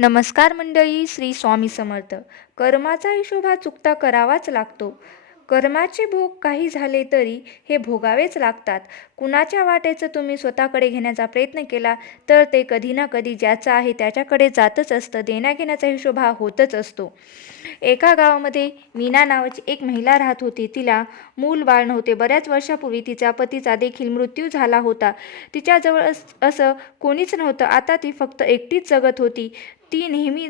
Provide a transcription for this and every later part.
नमस्कार मंडळी श्री स्वामी समर्थ. कर्माचा हिशोबा चुकता करावाच लागतो. कर्माचे भोग काही झाले तरी हे भोगावेच लागतात. कुणाच्या वाटेचं तुम्ही स्वतःकडे घेण्याचा प्रयत्न केला तर ते कधी ना कधी ज्याचं आहे त्याच्याकडे जातच असतं. देण्याघेण्याचा हिशोब हा होतच असतो. एका गावामध्ये मीना नावाची एक महिला राहत होती. तिला मूल बाळ नव्हते. बऱ्याच वर्षापूर्वी तिच्या पतीचा देखील मृत्यू झाला होता. तिच्याजवळ अस असं कोणीच नव्हतं. आता ती फक्त एकटीच जगत होती. ती नेहमी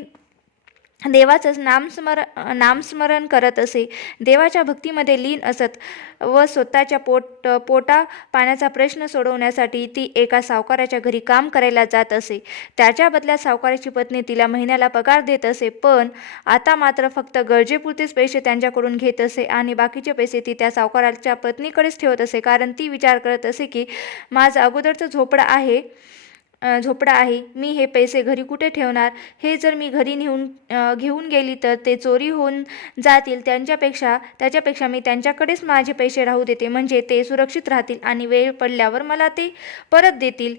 देवाचंच नामस्मर नामस्मरण करत असे. देवाच्या भक्तीमध्ये लीन असत व स्वतःच्या पोट पोटा पाण्याचा प्रश्न सोडवण्यासाठी ती एका सावकाराच्या घरी काम करायला जात असे. त्याच्या बदल्यात सावकाराची पत्नी तिला महिन्याला पगार देत असे पण आता मात्र फक्त गरजेपुरतेच पैसे त्यांच्याकडून घेत असे आणि बाकीचे पैसे ती त्या सावकाराच्या पत्नीकडेच ठेवत असे कारण ती विचार करत असे की माझं अगोदरचं झोपडं आहे झोपडा आहे. मी हे पैसे घरी कुठे ठेवणार? हे जर मी घरी नेऊन घेऊन गेली तर ते चोरी होऊन जातील. त्यांच्यापेक्षा त्याच्यापेक्षा मी त्यांच्याकडेच माझे पैसे राहू देते. म्हणजे ते सुरक्षित राहतील आणि वेळ पडल्यावर मला ते परत देतील.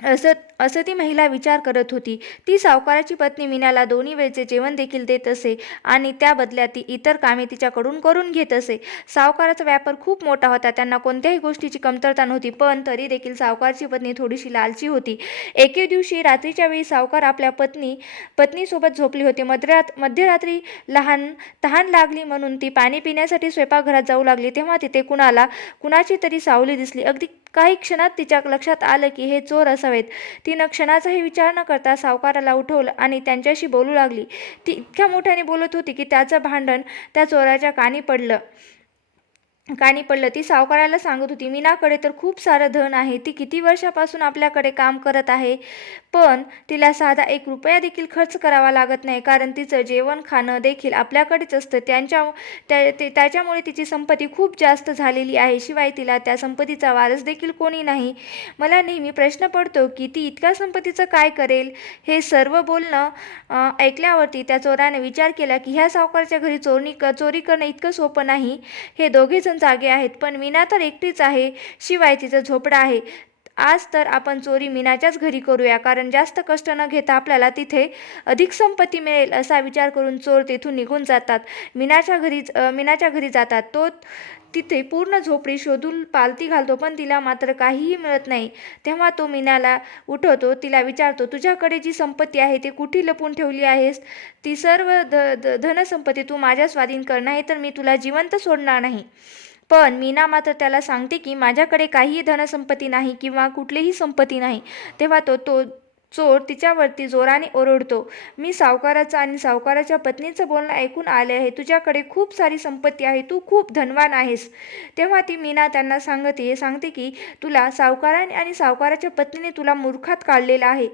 असं असं ती महिला विचार करत होती. ती सावकाराची पत्नी मीनाला दोन्ही वेळचे जेवण देखील देत असे आणि त्या बदल्यात ती इतर कामे तिच्याकडून करून घेत असे. सावकाराचा व्यापार खूप मोठा होता. त्यांना कोणत्याही गोष्टीची कमतरता नव्हती पण तरी देखील सावकारची पत्नी थोडीशी लालची होती. एके दिवशी रात्रीच्या वेळी सावकार आपल्या पत्नी पत्नीसोबत झोपली होती. मध्यरात मध्यरात्री लहान तहान लागली म्हणून ती पाणी पिण्यासाठी स्वयंपाकघरात जाऊ लागली. तेव्हा तिथे कुणाला कुणाची तरी सावली दिसली. अगदी काही क्षणात तिच्या लक्षात आलं की हे चोर असावेत. तिनं क्षणाचाही विचार न करता सावकाराला उठवलं आणि त्यांच्याशी बोलू लागली. ती इतक्या मोठ्याने बोलत होती की त्याचं भांडण त्या चोराच्या कानी पडलं. कानी पडलं. ती सावकाराला सांगत होती मीनाकडे तर खूप सारं धन आहे. ती किती वर्षापासून आपल्याकडे काम करत आहे पण तिला साधा एक रुपया देखील खर्च करावा लागत नाही कारण तिचं जेवण खाणं देखील आपल्याकडेच असतं. त्यांच्या त्या ते त्याच्यामुळे तिची संपत्ती खूप जास्त झालेली आहे. शिवाय तिला त्या संपत्तीचा वारस देखील कोणी नाही. मला नेहमी प्रश्न पडतो की ती इतक्या संपत्तीचं काय करेल? हे सर्व बोलणं ऐकल्यावरती त्या चोराने विचार केला की ह्या सावकाराच्या घरी चोरणी क चोरी करणं इतकं सोपं नाही. हे दोघेजण जागे आहेत पण मीना तर एकटीच आहे शिवाय तिचं झोपडं आहे. आज तर आपण चोरी मीनाच्याच घरी करूया कारण जास्त कष्ट न घेता आपल्याला तिथे अधिक संपत्ती मिळेल असा विचार करून चोर तेथून निघून जातात. मीनाच्या घरी मीनाच्या घरी जातात. तो तिथे पूर्ण झोपडी शोधून पालती घालतो पण तिला मात्र काहीही मिळत नाही. तेव्हा तो मीनाला उठवतो तिला विचारतो तुझ्याकडे जी संपत्ती आहे ती कुठे लपून ठेवली आहेस? ती सर्व ध धनसंपत्ती तू माझ्या स्वाधीन कर नाही तर मी तुला जिवंत सोडणार नाही. पण मीना मात्र त्याला सांगते की माझ्याकडे काहीही धनसंपत्ती नाही किंवा कुठलीही संपत्ती नाही. तेव्हा तो तो चोर तिच्यावरती जोराने ओरडतो. मी सावकाराचं आणि सावकाराच्या पत्नीचं बोलणं ऐकून आले आहे. तुझ्याकडे खूप सारी संपत्ती आहे. तू खूप धनवान आहेस. तेव्हा ती मीना त्यांना सांगते सांगते की तुला सावकाराने आणि सावकाराच्या पत्नीने तुला मूर्खात काढलेलं आहे.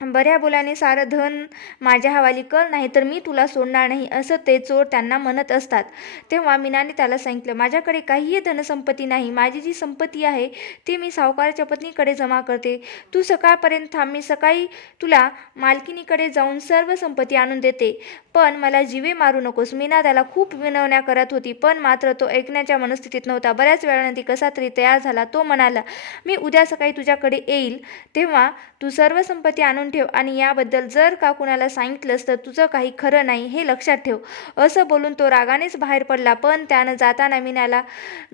बऱ्या बोलाने सारं धन माझ्या हवाली कर नाही तर मी तुला सोडणार नाही असं ते चोर त्यांना म्हणत असतात. तेव्हा मीनाने त्याला सांगितलं माझ्याकडे काहीही धनसंपत्ती नाही. माझी जी संपत्ती आहे ती मी सावकाराच्या पत्नीकडे जमा करते. तू सकाळपर्यंत थांब. मी सकाळी तुला मालकिनीकडे जाऊन सर्व संपत्ती आणून देते. पण मला जीवे मारू नकोस. मीना त्याला खूप विनवण्या करत होती पण मात्र तो ऐकण्याच्या मनस्थितीत नव्हता. बऱ्याच वेळाने ती कसा तरी तयार झाला. तो म्हणाला मी उद्या सकाळी तुझ्याकडे येईल. तेव्हा तू सर्व संपत्ती आणून ठेव. आणि याबद्दल जर का कुणाला सांगितलंस तर तुझं काही खरं नाही हे लक्षात ठेव. असं बोलून तो रागानेच बाहेर पडला पण त्यानं जाताना मीनाला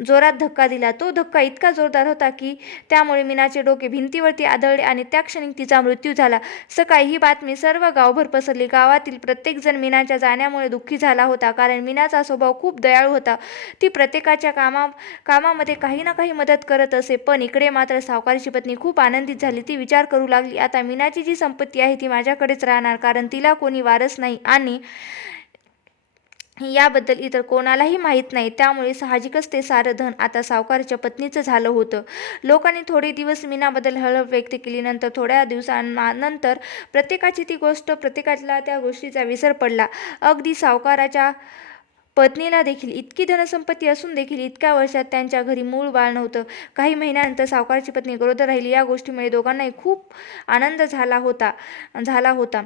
जोरात धक्का दिला. तो धक्का इतका जोरदार होता की त्यामुळे मीनाचे डोके भिंतीवरती आदळले आणि त्या क्षणी तिचा मृत्यू झाला. सकाळी ही बातमी सर्व गावभर पसरली. गावातील प्रत्येकजण मीनाच्या जाण्यामुळे दुःखी झाला होता कारण मीनाचा स्वभाव खूप दयाळू होता. ती प्रत्येकाच्या कामा कामामध्ये काही ना काही मदत करत असे पण इकडे मात्र सावकाराची पत्नी खूप आनंदित झाली. ती विचार करू लागली. आता मीनाची जी संपत्ती आहे ती माझ्याकडेच राहणार कारण तिला कोणी वारस नाही आणि याबद्दल इतर कोणालाही माहीत नाही. त्यामुळे साहजिकच ते सारं धन आता सावकाराच्या पत्नीचं झालं होतं. लोकांनी थोडे दिवस मीनाबद्दल हळहळ व्यक्त केली. नंतर थोड्या दिवसांनंतर प्रत्येकाची ती गोष्ट प्रत्येकाला त्या गोष्टीचा विसर पडला. अगदी सावकाराच्या पत्नीला देखील इतकी धनसंपत्ती असून देखील इतक्या वर्षात त्यांच्या घरी मूळ बाळ नव्हतं. काही महिन्यानंतर सावकाराची पत्नी गरोदर राहिली. या गोष्टीमुळे दोघांनाही खूप आनंद झाला होता झाला होता.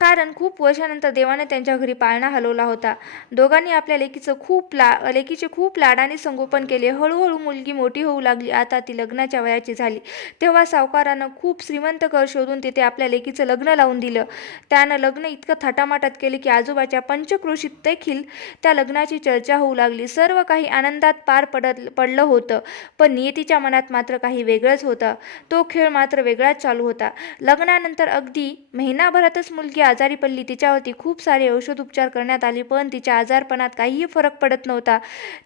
कारण खूप वर्षानंतर देवाने त्यांच्या घरी पाळणा हलवला होता. दोघांनी आपल्या लेकीचं खूप ला लेकीचे खूप लाडाने संगोपन केले. हळूहळू मुलगी मोठी होऊ लागली. आता ती लग्नाच्या वयाची झाली. तेव्हा सावकारानं खूप श्रीमंत घर शोधून तिथे आपल्या लेकीचं लग्न लावून दिलं. त्यानं लग्न इतकं थाटामाटात केले की आजोबाच्या पंचक्रोशीत देखील त्या लग्नाची चर्चा होऊ लागली. सर्व काही आनंदात पार पडत पडलं होतं. पण नियतीच्या मनात मात्र काही वेगळंच होतं. तो खेळ मात्र वेगळाच चालू होता. लग्नानंतर अगदी महिनाभरातच मुलगी आजारी पडली. तिच्यावरती खूप सारे औषधोपचार करण्यात आले पण तिच्या आजारपणात काहीही फरक पडत नव्हता.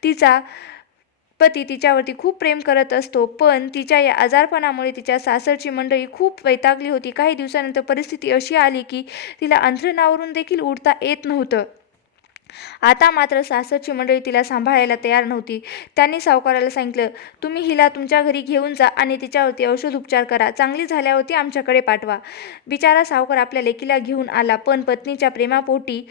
तिचा पती तिच्यावरती खूप प्रेम करत असतो पण तिच्या या आजारपणामुळे तिच्या सासरची मंडळी खूप वैतागली होती. काही दिवसानंतर परिस्थिती अशी आली की तिला अंथरणावरून देखील उठता येत नव्हतं. आता मात्र सासरची मंडळी तिला सांभाळायला तयार नव्हती. त्यांनी सावकाराला सांगितलं तुम्ही हिला तुमच्या घरी घेऊन जा आणि तिच्यावरती औषध उपचार करा. चांगली झाल्यावरती आमच्याकडे पाठवा. बिचारा सावकार आपल्या लेकीला घेऊन आला पण पत्नीच्या प्रेमापोटी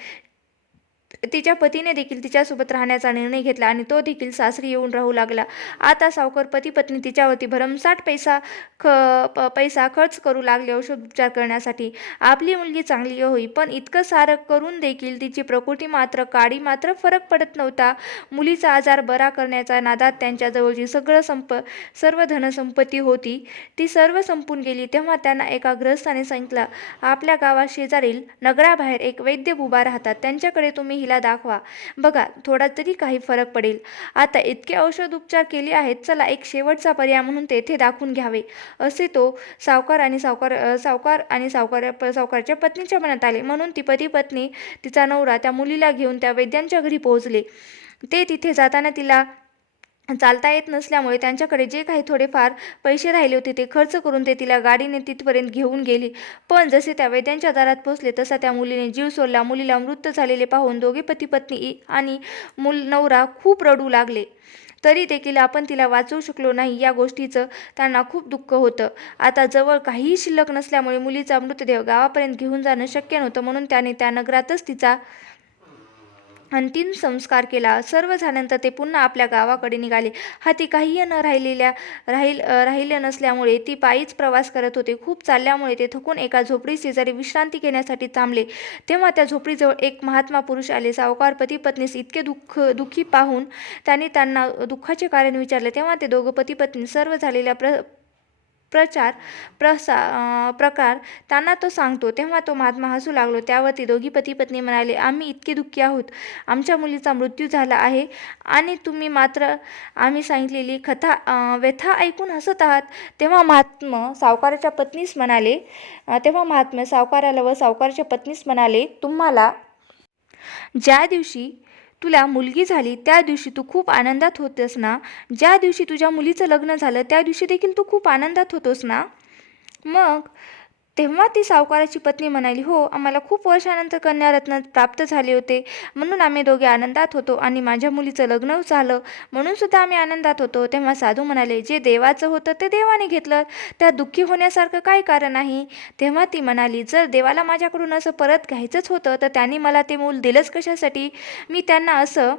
तिच्या पतीने देखील तिच्यासोबत राहण्याचा निर्णय घेतला आणि तो देखील सासरी येऊन राहू लागला. आता सावकर पती पत्नी तिच्यावरती भरमसाठ पैसा ख प पैसा खर्च करू लागले औषधोपचार करण्यासाठी. आपली मुलगी चांगली होई पण इतकं सारं करून देखील तिची प्रकृती मात्र काळी मात्र फरक पडत नव्हता. मुलीचा आजार बरा करण्याचा नादात त्यांच्याजवळची सगळं संप सर्व धनसंपत्ती होती. ती सर्व संपून गेली तेव्हा त्यांना एका ग्रहस्थाने सांगितलं आपल्या गावाशेजारील नगराबाहेर एक वैद्य उभा राहतात. त्यांच्याकडे तुम्ही तिला दाखवा. बघा थोडा तरी काही फरक पडेल. आता इतके औषध उपचार केले आहेत चला एक शेवटचा पर्याय म्हणून तेथे दाखवून घ्यावे. असे तो सावकार आणि सावकार सावकार आणि सावकार प- सावकारच्या पत्नीच्या मनात आले. म्हणून ती पती पत्नी तिचा नवरा त्या मुलीला घेऊन त्या वैद्यांच्या घरी पोहोचले. ते तिथे जाताना तिला चालता येत नसल्यामुळे त्यांच्याकडे जे काही थोडेफार पैसे राहिले होते ते खर्च करून ते तिला गाडीने तिथपर्यंत घेऊन गेली. पण जसे त्या वैद्यांच्या दारात पोहोचले तसा त्या मुलीने जीव सोडला. मुलीला मृत झालेले पाहून दोघे पती पत्नी आणि मूल नवरा खूप रडू लागले. तरी देखील आपण तिला वाचवू शकलो नाही या गोष्टीचं त्यांना खूप दुःख होतं. आता जवळ काहीही शिल्लक नसल्यामुळे मुलीचा मृतदेह गावापर्यंत घेऊन जाणं शक्य नव्हतं म्हणून त्याने त्या नगरातच तिचा अंतिम संस्कार केला. सर्व झाल्यानंतर ते पुन्हा आपल्या गावाकडे निघाले. हाती काहीही न राहिलेल्या राहील राहिले नसल्यामुळे ती पायीच प्रवास करत होते. खूप चालल्यामुळे ते थकून एका झोपडी शेजारी विश्रांती घेण्यासाठी थांबले. तेव्हा त्या झोपडीजवळ एक महात्मा पुरुष आले. सावकार पती पत्नीस इतके दुःख दुःखी पाहून त्यांनी त्यांना दुःखाचे कारण विचारले. तेव्हा ते दोघं पती पत्नी सर्व झालेल्या प्र प्रचार प्रसा प्रकार त्यांना तो सांगतो. तेव्हा तो महात्मा हसू लागलो. त्यावरती दोघी पती पत्नी म्हणाले आम्ही इतके दुःखी आहोत. आमच्या मुलीचा मृत्यू झाला आहे आणि तुम्ही मात्र आम्ही सांगितलेली कथा व्यथा ऐकून हसत आहात. तेव्हा महात्मा सावकाराच्या पत्नीस म्हणाले तेव्हा महात्मा सावकाराला व सावकाराच्या पत्नीस म्हणाले तुम्हाला ज्या दिवशी तुला मुलगी झाली त्या दिवशी तू खूप आनंदात होतेस ना? ज्या दिवशी तुझ्या मुलीचं लग्न झालं त्या दिवशी देखील तू खूप आनंदात होतोस ना? मग तेव्हा ती सावकाराची पत्नी म्हणाली हो आम्हाला खूप वर्षानंतर कन्यारत्न प्राप्त झाले होते. म्हणून आम्ही दोघे आनंदात होतो आणि माझ्या मुलीचं लग्न झालं. म्हणून सुद्धा आम्ही आनंदात होतो. तेव्हा साधू म्हणाले जे देवाचं होतं ते देवाने घेतलं. त्या दुःखी होण्यासारखं काय कारण आहे तेव्हा ती म्हणाली जर देवाला माझ्याकडून असं परत घ्यायचंच होतं तर त्यांनी मला ते मूल दिलंच कशासाठी? मी त्यांना असं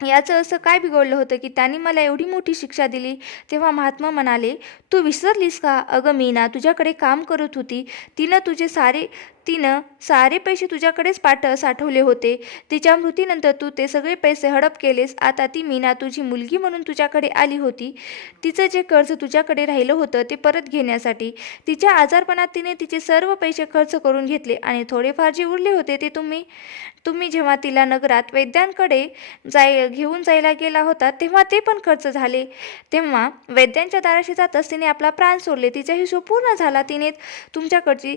याचं असं काय बिघडलं होतं की त्यांनी मला एवढी मोठी शिक्षा दिली? तेव्हा महात्मा म्हणाले तू विसरलीस का? अगं मीना तुझ्याकडे काम करत होती. तिनं तुझे सारे तिनं सारे पैसे तुझ्याकडेच पाठ साठवले होते. तिच्या मृत्यूनंतर तू ते सगळे पैसे हडप केलेस. आता ती मीना तुझी मुलगी म्हणून तुझ्याकडे आली होती. तिचं जे कर्ज तुझ्याकडे राहिलं होतं ते परत घेण्यासाठी. तिच्या आजारपणात तिने तिचे सर्व पैसे खर्च करून घेतले आणि थोडेफार जे उरले होते ते तुम्ही तुम्ही जेव्हा तिला नगरात वैद्यांकडे जाय घेऊन जायला गेला होता तेव्हा ते पण खर्च झाले. तेव्हा वैद्यांच्या दाराशी जाताच तिने आपला प्राण सोडले. तिचा हिशोब पूर्ण झाला. तिने तुमच्याकडची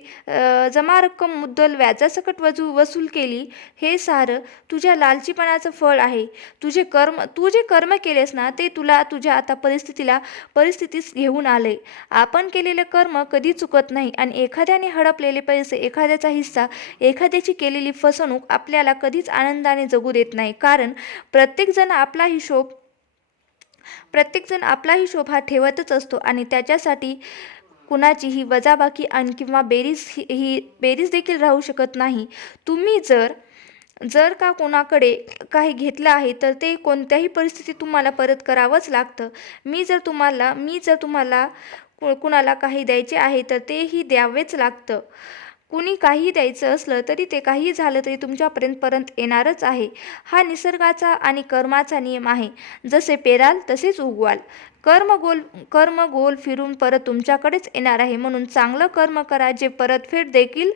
जमा रक्कम मुद्दल व्याजासकट वजू वसूल केली हे सारं तुझ्या लालचीपणाचं फळ आहे. तुझे कर्म तू जे कर्म केलेस ना ते तुला तुझ्या आता परिस्थितीला परिस्थितीस घेऊन आले आपण केलेले कर्म कधी चुकत नाही आणि एखाद्याने हडपलेले पैसे एखाद्याचा हिस्सा एखाद्याची केलेली फसवणूक आपल्याला कधीच आनंदाने जगू देत नाही. कारण प्रत्येकजण आपला हिशोब प्रत्येकजण आपला हिशोब हा ठेवतच असतो आणि त्याच्यासाठी कुणाचीही वजाबाकी आणि किंवा बेरीज ही ही बेरीज देखील राहू शकत नाही. तुम्ही जर जर का कोणाकडे काही घेतलं आहे तर ते कोणत्याही परिस्थितीत तुम्हाला परत करावंच लागतं. मी जर तुम्हाला मी जर तुम्हाला कु- कुणाला काही द्यायचे आहे तर तेही द्यावेच लागतं. कुणी काही द्यायचं असलं तरी ते काही झालं तरी तुमच्यापर्यंत परत येणारच आहे. हा निसर्गाचा आणि कर्माचा नियम आहे. जसे पेराल तसेच उगवाल. कर्म गोल कर्म गोल फिरून परत तुमच्याकडेच येणार आहे. म्हणून चांगलं कर्म करा जे परतफेड देखील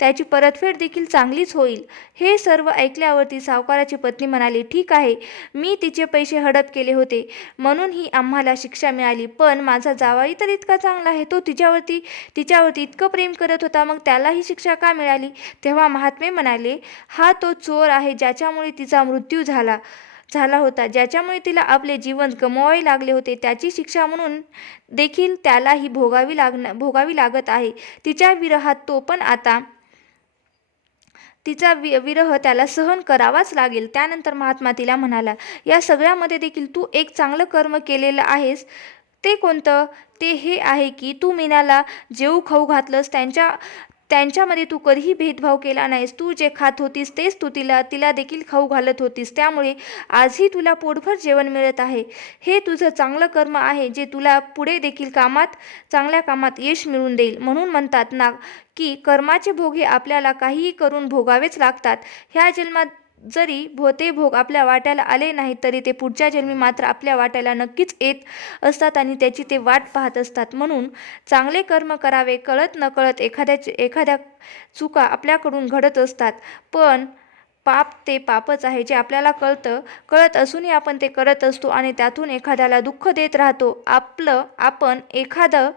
त्याची परतफेड देखील चांगलीच होईल. हे सर्व ऐकल्यावरती सावकाराची पत्नी म्हणाली ठीक आहे मी तिचे पैसे हडप केले होते. म्हणून ही आम्हाला शिक्षा मिळाली. पण माझा जावाई तर इतका चांगला आहे तो तिच्यावरती तिच्यावरती इतकं प्रेम करत होता. मग त्याला ही शिक्षा का मिळाली? तेव्हा महात्मे म्हणाले हा तो चोर आहे ज्याच्यामुळे तिचा मृत्यू झाला. झाला होता. ज्याच्यामुळे तिला आपले जीवन गमवावे लागले होते त्याची शिक्षा म्हणून देखील त्याला ही भोगावी लागणं भोगावी लागत आहे. तिच्या विरहात तो पण आता तिचा वि विरह त्याला सहन करावाच लागेल. त्यानंतर महात्मा तिला म्हणाला या सगळ्यामध्ये देखील तू एक चांगलं कर्म केलेलं आहेस. ते कोणतं? ते हे आहे की तू मीनाला जेऊ खाऊ घातलंस. त्यांच्या त्यांच्यामध्ये तू कधीही भेदभाव केला नाहीस. तू जे खात होतीस तेच तू तिला तिला देखील खाऊ घालत होतीस. त्यामुळे आजही तुला पोटभर जेवण मिळत आहे. हे तुझं चांगलं कर्म आहे जे तुला पुढे देखील कामात चांगल्या कामात यश मिळून देईल. म्हणून म्हणतात ना की कर्माचे भोग हे आपल्याला काहीही करून भोगावेच लागतात. ह्या जन्मात जरी भोते भोग आपल्या वाट्याला आले नाहीत तरी ते पुढच्या जन्मी मात्र आपल्या वाट्याला नक्कीच येत असतात आणि त्याची ते वाट पाहत असतात. म्हणून चांगले कर्म करावे कळत नकळत एखाद्याचे एखाद्या चुका आपल्याकडून घडत असतात. पण पाप ते पापच आहे जे आपल्याला कळतं. कळत असूनही आपण ते करत असतो आणि त्यातून एखाद्याला दुःख देत राहतो. आपलं आपण एखादं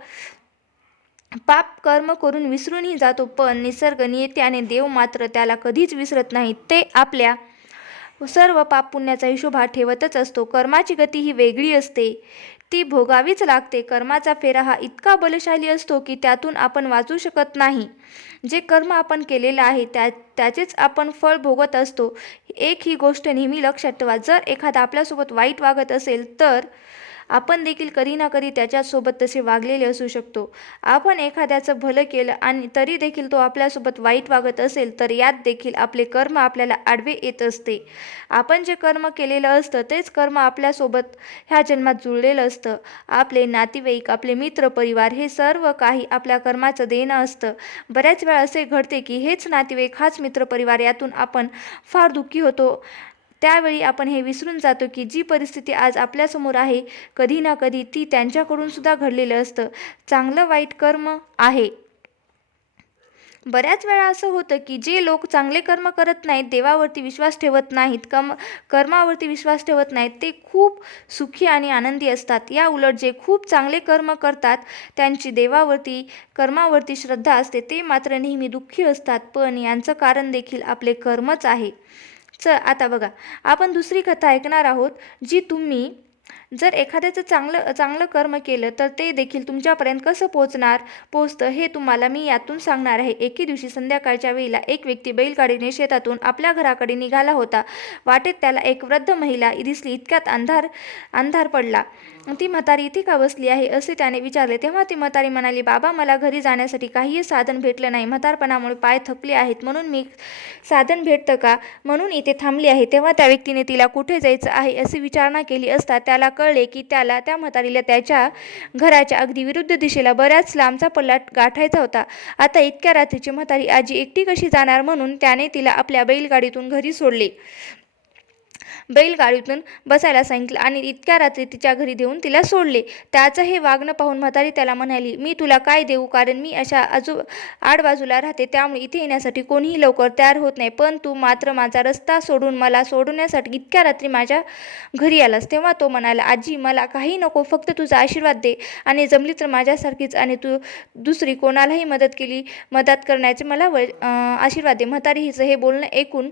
पाप कर्म करून विसरूनही जातो पण निसर्ग नियत्याने आणि देव मात्र त्याला कधीच विसरत नाही. ते आपल्या सर्व पाप पुण्याचा हिशोब हा ठेवतच असतो. कर्माची गती ही वेगळी असते. ती भोगावीच लागते. कर्माचा फेरा हा इतका बलशाली असतो की त्यातून आपण वाचू शकत नाही. जे कर्म आपण केलेलं आहे त्या त्याचेच आपण फळ भोगत असतो. एक ही गोष्ट नेहमी लक्षात ठेवा. जर एखादा आपल्यासोबत वाईट वागत असेल तर आपण देखील कधी ना कधी त्याच्यासोबत तसे वागलेले असू शकतो. आपण एखाद्याचं भलं केलं आणि तरी देखील तो आपल्यासोबत वाईट वागत असेल तर यात देखील आपले कर्म आपल्याला आडवे येत असते. आपण जे कर्म केलेलं असतं तेच कर्म आपल्यासोबत ह्या जन्मात जुळलेलं असतं. आपले नातेवाईक आपले मित्र परिवार हे सर्व काही आपल्या कर्माचं देणं असतं. बऱ्याच वेळा असे घडते की हेच नातेवाईक हाच मित्रपरिवार यातून आपण फार दुःखी होतो. त्यावेळी आपण हे विसरून जातो की जी परिस्थिती आज आपल्यासमोर आहे कधी ना कधी ती त्यांच्याकडून सुद्धा घडलेलं असतं. चांगलं वाईट कर्म आहे. बऱ्याच वेळा असं होतं की जे लोक चांगले कर्म करत नाहीत देवावरती विश्वास ठेवत नाहीत कम कर्मावरती विश्वास ठेवत नाहीत ते खूप सुखी आणि आनंदी असतात. या उलट जे खूप चांगले कर्म करतात त्यांची देवावरती कर्मावरती श्रद्धा असते ते मात्र नेहमी दुःखी असतात. पण यांचं कारण देखील आपले कर्मच आहे. च आता बघा. आपण दुसरी कथा ऐकणार आहोत जी तुम्ही जर एखाद्याचं चांगलं चांगलं कर्म केलं तर ते देखील तुमच्यापर्यंत कसं पोचणार पोचतं हे तुम्हाला मी यातून सांगणार आहे. एके दिवशी संध्याकाळच्या वेळेला एक व्यक्ती बैलगाडीने शेतातून आपल्या घराकडे निघाला होता. वाटेत त्याला एक वृद्ध महिला दिसली. इतक्यात अंधार अंधार पडला. ती म्हातारी इथे का बसली आहे? असे त्याने विचारले. तेव्हा ती म्हातारी म्हणाली बाबा मला घरी जाण्यासाठी काहीही साधन भेटलं नाही. म्हातारपणामुळे पाय थकले आहेत. म्हणून मी साधन भेटतं का? म्हणून इथे थांबली आहे. तेव्हा त्या व्यक्तीने तिला कुठे जायचं आहे? अशी विचारणा केली असता त्याला कळले की त्याला त्या म्हातारीला त्याच्या घराच्या अगदी विरुद्ध दिशेला बऱ्याच लांबचा पल्ला गाठायचा होता. आता इतक्या रात्रीची म्हातारी आजी एकटी कशी जाणार म्हणून त्याने तिला आपल्या बैलगाडीतून घरी सोडले. बैलगाडीतून बसायला सांगितलं आणि इतक्या रात्री तिच्या घरी देऊन तिला सोडले. त्याचं हे वागणं पाहून म्हातारी त्याला म्हणाली मी तुला काय देऊ? कारण मी अशा आजू आडबाजूला राहते त्यामुळे इथे येण्यासाठी कोणीही लवकर तयार होत नाही. पण तू मात्र माझा रस्ता सोडून मला सोडवण्यासाठी इतक्या रात्री माझ्या घरी आलास. तेव्हा तो म्हणाला आजी मला काही नको. फक्त तुझा आशीर्वाद दे. आणि जमली तर माझ्यासारखीच आणि तू दुसरी कोणालाही मदत केली मदत करण्याचे मला व आशीर्वाद दे. म्हातारी हिचं हे बोलणं ऐकून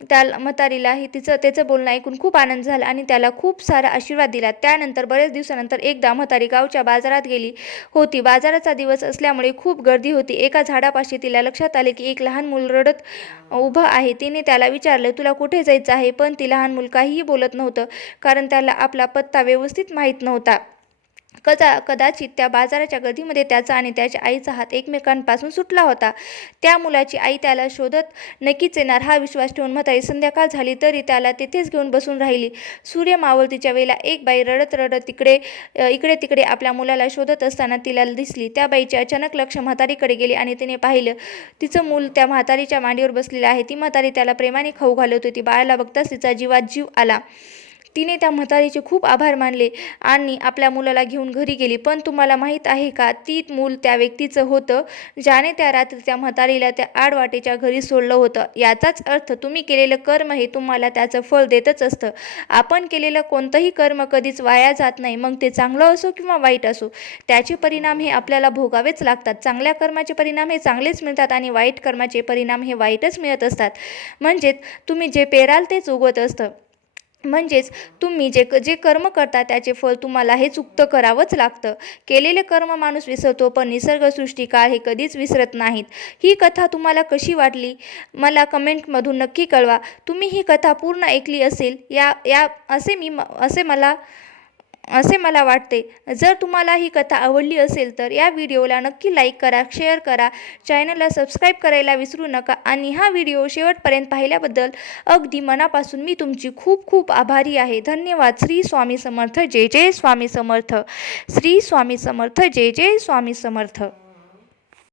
त्या म्हातारीलाही तिचं त्याचं बोलणं ऐकून खूप आनंद झाला आणि त्याला खूप सारा आशीर्वाद दिला. त्यानंतर बरेच दिवसानंतर एकदा म्हातारी गावच्या बाजारात गेली होती. बाजाराचा दिवस असल्यामुळे खूप गर्दी होती. एका झाडापाशी तिला लक्षात आले की एक लहान मूल रडत उभं आहे. तिने त्याला विचारलं तुला कुठे जायचं आहे? पण ती लहान मूल काहीही बोलत नव्हतं कारण त्याला आपला पत्ता व्यवस्थित माहीत नव्हता. कदा कदाचित त्या बाजाराच्या गर्दीमध्ये त्याचा आणि त्याच्या आईचा हात एकमेकांपासून सुटला होता. त्या मुलाची आई त्याला शोधत नक्कीच येणार हा विश्वास ठेवून म्हातारी संध्याकाळ झाली तरी त्याला तिथेच घेऊन बसून राहिली. सूर्य मावळतीच्या वेळेला एक बाई रडत रडत तिकडे इकडे तिकडे आपल्या मुलाला शोधत असताना तिला दिसली. त्या बाईचे अचानक लक्ष म्हातारीकडे गेले आणि तिने पाहिलं तिचं मूल त्या म्हातारीच्या मांडीवर बसलेलं आहे. ती म्हातारी त्याला प्रेमाने खाऊ घालत होती. बाळाला बघताच तिचा जीवात जीव आला. तिने त्या म्हातारीचे खूप आभार मानले आणि आपल्या मुलाला घेऊन घरी गेली. पण तुम्हाला माहीत आहे का ती मूल त्या व्यक्तीचं होतं ज्याने त्या रात्री त्या म्हातारीला त्या आडवाटेच्या घरी सोडलं होतं. याचाच अर्थ तुम्ही केलेलं कर्म हे तुम्हाला त्याचं फळ देतच असतं. आपण केलेलं कोणतंही कर्म कधीच वाया जात नाही. मग ते चांगलं असो किंवा वाईट असो त्याचे परिणाम हे आपल्याला भोगावेच लागतात. चांगल्या कर्माचे परिणाम हे चांगलेच मिळतात आणि वाईट कर्माचे परिणाम हे वाईटच मिळत असतात. म्हणजेच तुम्ही जे पेराल तेच उगवत असतं. म्हणजेच तुम्ही जे जे कर्म करता त्याचे फळ तुम्हाला हे चुकतं करावंच लागतं. केलेले कर्म माणूस विसरतो पण निसर्गसृष्टीकार हे कधीच विसरत नाहीत. ही कथा तुम्हाला कशी वाटली? मला कमेंटमधून नक्की कळवा. तुम्ही ही कथा पूर्ण ऐकली असेल या या असे मी म- असे मला असे मला वाटते. जर तुम्हाला ही कथा आवडली असेल तर या व्हिडिओला नक्की लाईक करा शेअर करा चॅनलला सबस्क्राईब करायला विसरू नका आणि हा व्हिडिओ शेवटपर्यंत पाहिल्याबद्दल अगदी मनापासून मी तुमची खूप खूप आभारी आहे. धन्यवाद. श्री स्वामी समर्थ. जय जय स्वामी समर्थ. श्री स्वामी समर्थ. जय जय स्वामी समर्थ.